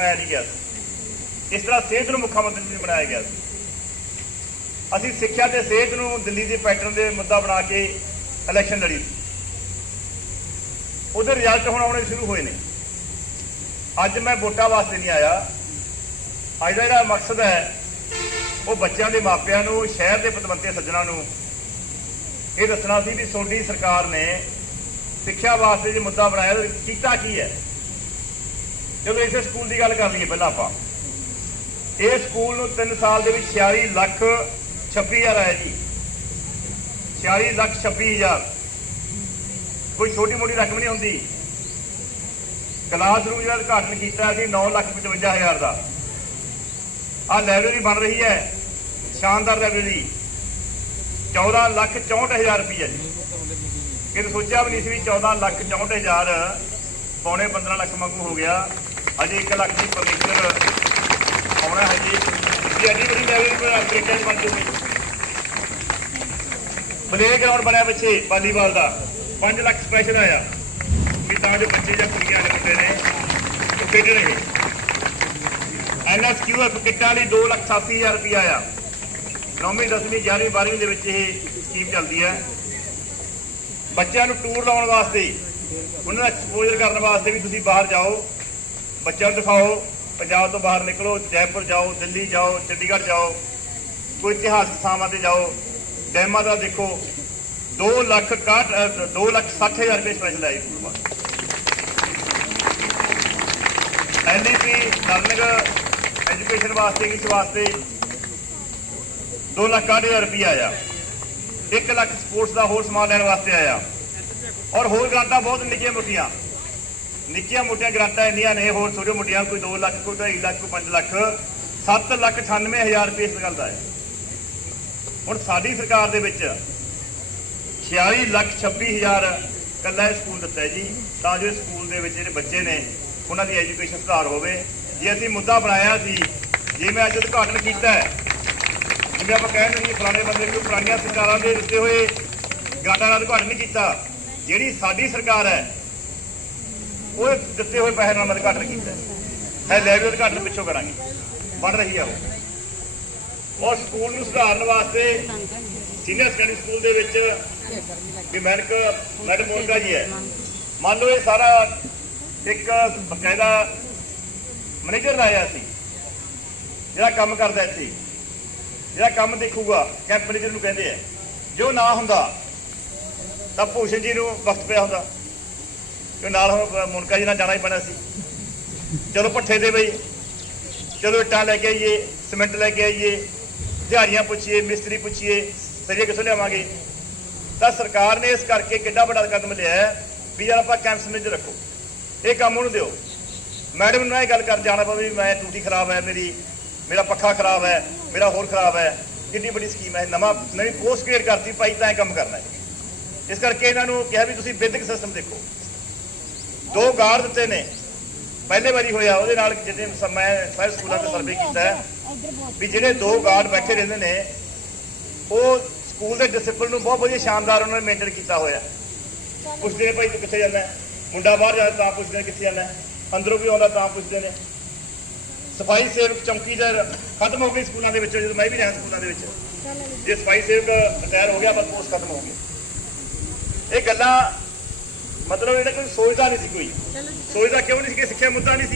ਬਣਾਇਆ ਨਹੀਂ ਗਿਆ ਸੀ। ਇਸ ਤਰ੍ਹਾਂ ਸਿਹਤ ਨੂੰ ਮੁੱਖ ਮੰਤਰੀ ਨਹੀਂ ਬਣਾਇਆ ਗਿਆ ਸੀ। ਅਸੀਂ ਸਿੱਖਿਆ ਤੇ ਸਿਹਤ ਨੂੰ ਦਿੱਲੀ ਦੇ ਪੈਟਰਨ ਦੇ ਮੁੱਦਾ ਬਣਾ ਕੇ ਇਲੈਕਸ਼ਨ ਲੜੀ ਸੀ। ਉਹਦੇ ਰਿਜ਼ਲਟ ਹੁਣ ਆਉਣੇ ਸ਼ੁਰੂ ਹੋਏ ਨੇ। ਅੱਜ ਮੈਂ ਵੋਟਾਂ ਵਾਸਤੇ ਨਹੀਂ ਆਇਆ। ਅੱਜ ਦਾ ਜਿਹੜਾ ਮਕਸਦ ਹੈ, ਉਹ ਬੱਚਿਆਂ ਦੇ ਮਾਪਿਆਂ ਨੂੰ, ਸ਼ਹਿਰ ਦੇ ਪਤਵੰਤੇ ਸੱਜਣਾ ਨੂੰ ਇਹ ਦੱਸਣਾ ਸੀ ਵੀ ਸੋਡੀ ਸਰਕਾਰ ਨੇ ਸਿੱਖਿਆ ਵਾਸਤੇ ਜੇ ਮੁੱਦਾ ਬਣਾਇਆ, ਕੀਤਾ ਕੀ ਹੈ? ਜਦੋਂ ਇਸੇ ਸਕੂਲ ਦੀ ਗੱਲ ਕਰ ਲਈਏ ਪਹਿਲਾਂ ਆਪਾਂ, ਇਹ ਸਕੂਲ ਨੂੰ 3 ਸਾਲ ਦੇ ਵਿੱਚ 46 ਲੱਖ 26000 ਆਇਆ ਜੀ। 46 ਲੱਖ 26000 ਕੋਈ ਛੋਟੀ ਮੋਟੀ ਰਕਮ ਨਹੀਂ ਹੁੰਦੀ। ਕਲਾਸ ਰੂਮ ਦਾ ਉਦਘਾਟਨ ਕੀਤਾ ਸੀ 9 ਲੱਖ 55000 ਦਾ। ਆ ਲਾਇਬ੍ਰੇਰੀ ਬਣ ਰਹੀ ਹੈ, ਸ਼ਾਨਦਾਰ ਲਾਇਬ੍ਰੇਰੀ 14 ਲੱਖ 64000 ਰੁਪਏ ਜੀ। ਕਿਤੇ ਸੋਚਿਆ ਵੀ ਨਹੀਂ ਸੀ ਵੀ 14 ਲੱਖ 64000 ਪੌਣੇ 15 ਲੱਖ ਵਾਂਗੂ ਹੋ ਗਿਆ। ਅਜੇ 1 ਲੱਖ ਦੀ ਫਰਨੀਚਰ ਆਉਣਾ ਹੈ ਜੀ। ਇਹ ਅੱਡੀ ਬੜੀ ਲਾਇਬ੍ਰੇਰੀ ਬਣਾ ਕੇ ਟੈਂਟ ਬਣ ਜੂਗੀ ਪਲੇ ਗਰਾਊਂਡ ਬਣਿਆ ਪਿੱਛੇ ਵਾਲੀਬਾਲ ਦਾ। 5 ਲੱਖ ਸਪੈਸ਼ਲ ਆਇਆ। ਵੀ ਤਾਂ ਜੋ ਬੱਚੇ ਜਾਂ ਕੁੜੀਆਂ ਦੇ ਮੁੰਡੇ ਨੇ ਉਹ ਖੇਡ ਰਹੇ ਐਨਐਸਕਿਊਐਫ ਕਿੱਟਾਂ ਲਈ 280000 ਰੁਪਏ ਆਇਆ। ਨੌਵੀਂ 10ਵੀਂ 11ਵੀਂ 12ਵੀਂ ਦੇ ਵਿੱਚ ਇਹ ਸਕੀਮ ਚੱਲਦੀ ਹੈ। ਬੱਚਿਆਂ ਨੂੰ ਟੂਰ ਲਾਉਣ ਵਾਸਤੇ, ਉਹਨਾਂ ਦਾ ਐਕਸਪੋਜ਼ਰ ਕਰਨ ਵਾਸਤੇ ਵੀ ਤੁਸੀਂ ਬਾਹਰ ਜਾਓ। ਬੱਚਿਆਂ ਨੂੰ ਦਿਖਾਓ, ਪੰਜਾਬ ਤੋਂ ਬਾਹਰ ਨਿਕਲੋ, ਜੈਪੁਰ ਜਾਓ, ਦਿੱਲੀ ਜਾਓ, ਚੰਡੀਗੜ੍ਹ ਜਾਓ, ਕੋਈ ਇਤਿਹਾਸਕ ਥਾਵਾਂ ਤੇ ਜਾਓ, ਡੈਮਾਂ ਦਾ ਦੇਖੋ 2 ਲੱਖ 61 2 ਲੱਖ 60 ਹਜ਼ਾਰ ਰੁਪਏ ਸਪੈਸ਼ਲ ਆਈ ਟੂਰ ਵਾਸਤੇ ਐਨਡੀਪੀ ਲਰਨਿੰਗ ਐਜੂਕੇਸ਼ਨ ਵਾਸਤੇ ਕਿਸ ਵਾਸਤੇ 2 ਲੱਖ 60 ਹਜ਼ਾਰ ਰੁਪਏ ਆਇਆ। 1 ਲੱਖ ਸਪੋਰਟਸ ਦਾ ਹੋਰ ਸਮਾਨ ਲੈਣ ਵਾਸਤੇ ਆਇਆ। ਔਰ ਹੋਰ ਗ੍ਰਾਂਟਾਂ ਬਹੁਤ ਨਿੱਕੀਆਂ ਮੋਟੀਆਂ। ਨਿੱਕੀਆਂ ਮੋਟੀਆਂ ਗ੍ਰਾਂਟਾਂ ਇੰਨੀਆਂ ਨੇ, ਹੋਰ ਛੋਟੇ ਮੋਟੀਆਂ ਕੋਈ 2 ਲੱਖ, ਕੋਈ 2.5 ਲੱਖ, ਕੋਈ 5 ਲੱਖ 7 ਲੱਖ 98 ਹਜ਼ਾਰ ਰੁਪਏ ਇਸ ਗੱਲ ਦਾ ਹੈ। ਹੁਣ ਸਾਡੀ ਸਰਕਾਰ ਦੇ ਵਿੱਚ 46 ਲੱਖ 26 ਹਜ਼ਾਰ ਕੱਲਾ ਇਹ ਸਕੂਲ ਦਿੱਤਾ ਜੀ, ਤਾਂ ਜੋ ਸਕੂਲ ਦੇ ਵਿੱਚ ਜਿਹੜੇ ਬੱਚੇ ਨੇ, ਉਹਨਾਂ ਦੀ ਐਜੂਕੇਸ਼ਨ ਸੁਧਾਰ ਹੋਵੇ। ਜੇ ਅਸੀਂ ਮੁੱਦਾ ਬਣਾਇਆ ਸੀ, ਜੇ ਮੈਂ ਅੱਜ ਉਦਘਾਟਨ ਕੀਤਾ ਹੈ, ਜਿਵੇਂ ਆਪਾਂ ਕਹਿ ਨਹੀਂ ਪੁਰਾਣੇ ਬੰਦੇ ਨੂੰ ਪੁਰਾਣੀਆਂ ਸਰਕਾਰਾਂ ਦੇ ਦਿੱਤੇ ਹੋਏ ਗਾਟਾ ਦਾ ਉਦਘਾਟਨ ਨਹੀਂ ਕੀਤਾ, ਜਿਹੜੀ ਸਾਡੀ ਸਰਕਾਰ ਹੈ ਉਹ ਦਿੱਤੇ ਹੋਏ ਪੈਸੇ ਨਾਲ ਮੈਂ ਉਦਘਾਟਨ ਕੀਤਾ ਹੈ ਲੈ ਲੈਵਲ ਉਦਘਾਟਨ ਪਿੱਛੋਂ ਕਰਾਂਗੇ। ਬਣ ਰਹੀ ਆ ਉਹ। ਔਰ ਸਕੂਲ ਨੂੰ ਸੁਧਾਰਨ ਵਾਸਤੇ ਸੀਨੀਅਰ ਸੈਕੰਡਰੀ ਸਕੂਲ ਦੇ ਵਿੱਚ ਵੀ ਮੈਡਕ ਮੈਡਮ ਮੋਨਕਾ ਜੀ ਹੈ। ਮੰਨ ਲਓ ਇਹ ਸਾਰਾ ਇੱਕ ਬਕਾਇਦਾ ਮੈਨੇਜਰ ਲਾਇਆ ਸੀ। ਜਿਹੜਾ ਕੰਮ ਕਰਦਾ ਇੱਥੇ। ਜਿਹੜਾ ਕੰਮ ਦੇਖੂਗਾ ਕੈਂਪ ਮੈਨੇਜਰ ਨੂੰ ਕਹਿੰਦੇ ਆ। ਜੋ ਨਾ ਹੁੰਦਾ, ਤਾਂ ਭੂਸ਼ਣ ਜੀ ਨੂੰ ਵਕਤ ਪਿਆ ਹੁੰਦਾ। ਕਿ ਨਾਲ ਹੁਣ ਮੁਨਕਾ ਜੀ ਨਾਲ ਜਾਣਾ ਹੀ ਪੈਣਾ ਸੀ। ਚਲੋ ਪੱਠੇ ਦੇ ਬਈ। ਚਲੋ ਇੱਟਾਂ ਲੈ ਕੇ ਆਈਏ, ਸਿਮੈਂਟ ਲੈ ਕੇ ਆਈਏ, ਦਿਹਾੜੀਆਂ ਪੁੱਛੀਏ, ਮਿਸਤਰੀ ਪੁੱਛੀਏ, ਸਰੀਏ ਕਿੱਥੋਂ ਲਿਆਵਾਂਗੇ? ਤਾਂ ਸਰਕਾਰ ਨੇ ਇਸ ਕਰਕੇ ਕਿੱਡਾ ਵੱਡਾ ਕਦਮ ਲਿਆ ਵੀ ਯਾਰ ਆਪਾਂ ਕੈਂਪ ਮੈਨੇਜਰ ਰੱਖੋ। ਇਹ ਕੰਮ ਉਹਨੂੰ ਦਿਓ। ਮੈਡਮ ਨੂੰ ਇਹ ਗੱਲ ਕਰ ਜਾਣਾ ਪਵੇ ਵੀ ਮੈਂ ਟੂਟੀ ਖਰਾਬ ਹੈ ਮੇਰੀ, ਮੇਰਾ ਪੱਖਾ ਖਰਾਬ ਹੈ, ਮੇਰਾ ਹੋਰ ਖਰਾਬ ਹੈ, ਕਿੰਨੀ ਵੱਡੀ ਸਕੀਮ ਹੈ ਨਵਾਂ, ਨਵੀਂ ਪੋਸਟ ਕ੍ਰੀਏਟ ਕਰਤੀ, ਭਾਈ ਤਾਂ ਇਹ ਕੰਮ ਕਰਨਾ ਹੈ। ਇਸ ਕਰਕੇ ਇਹਨਾਂ ਨੂੰ ਕਿਹਾ ਵੀ ਤੁਸੀਂ ਬਿਲਡਿੰਗ ਸਿਸਟਮ ਦੇਖੋ। ਦੋ ਗਾਰਡ ਦਿੱਤੇ ਨੇ। ਪਹਿਲੇ ਵਾਰੀ ਹੋਇਆ ਉਹਦੇ ਨਾਲ ਜਿੱਦੇ ਮੈਂ ਸਾਰੇ ਸਕੂਲਾਂ ਤੇ ਸਰਵੇ ਕੀਤਾ ਹੈ। ਵੀ ਜਿਹੜੇ ਦੋ ਗਾਰਡ ਬੈਠੇ ਰਹਿੰਦੇ ਨੇ ਉਹ ਸਕੂਲ ਦੇ ਡਿਸਪਲਿਨ ਨੂੰ ਬਹੁਤ ਵਧੀਆ ਸ਼ਾਨਦਾਰ ਉਹਨਾਂ ਨੇ ਮੇਨਟੇਨ ਕੀਤਾ ਹੋਇਆ। ਪੁੱਛਦੇ ਨੇ ਭਾਈ ਤੂੰ ਕਿੱਥੇ ਜਾਂਦਾ? ਮੁੰਡਾ ਬਾਹਰ ਜਾਂਦਾ ਤਾਂ ਪੁੱਛਦੇ ਨੇ ਕਿੱਥੇ ਜਾਂਦਾ? ਅੰਦਰੋਂ ਵੀ ਆਉਂਦਾ ਤਾਂ ਪੁੱਛਦੇ ਨੇ। ਸਫ਼ਾਈ ਸੇਵਕ ਚੌਕੀਦਾਰ ਖਤਮ ਹੋ ਗਈ ਸਕੂਲਾਂ ਦੇ ਵਿੱਚ ਜਦੋਂ ਮੈਂ ਵੀ ਰਿਹਾ ਸਕੂਲਾਂ ਦੇ ਵਿੱਚ। ਜੇ। ਸਫ਼ਾਈ ਸੇਵਕ ਰਿਟਾਇਰ ਹੋ ਗਿਆ ਬਸ ਪੋਸਟ ਖਤਮ ਹੋ ਗਈ ਇਹ ਗੱਲਾਂ ਮਤਲਬ ਜਿਹੜਾ ਕੋਈ ਸੋਚਦਾ ਨਹੀਂ ਸੀ ਕੋਈ। ਸੋਚਦਾ ਕਿਉਂ ਨਹੀਂ ਸੀ ਕਿ ਸਿੱਖਿਆ ਮੁੱਦਾ ਨਹੀਂ ਸੀ?